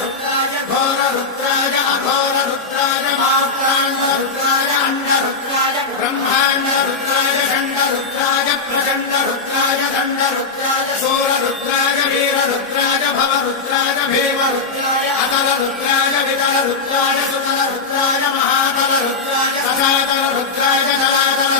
रुद्राय घोर रुद्राय अघोर रुद्राय मात्राण्ड रुद्राय अंड रुद्राय ब्रह्मांड रुद्राय षण्ड रुद्राय प्रचंड रुद्राय दंड रुद्राय सूर रुद्राय वीर रुद्राय भव रुद्राय भीम रुद्राय अतल रुद्राय वितल रुद्राय सुतल रुद्राय महातल रुद्राय सनातन रुद्राय जलातल